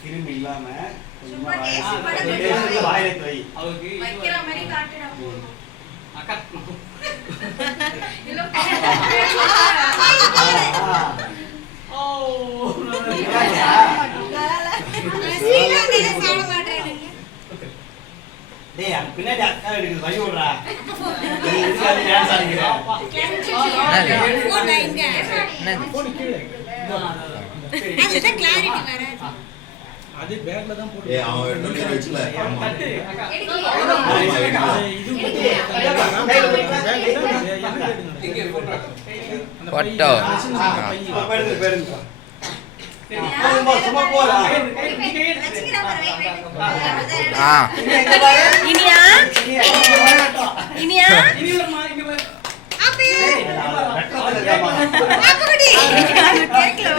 கிருமி இல்லாம பின்னாடி அக்கா எடுக்குது வழி விடுறா அது பேக்ல தான் போட்டு அவன் எடுத்து வெச்சல போட்டோ சும்மா போறா இனியா இனியா அப்படி கேக்கல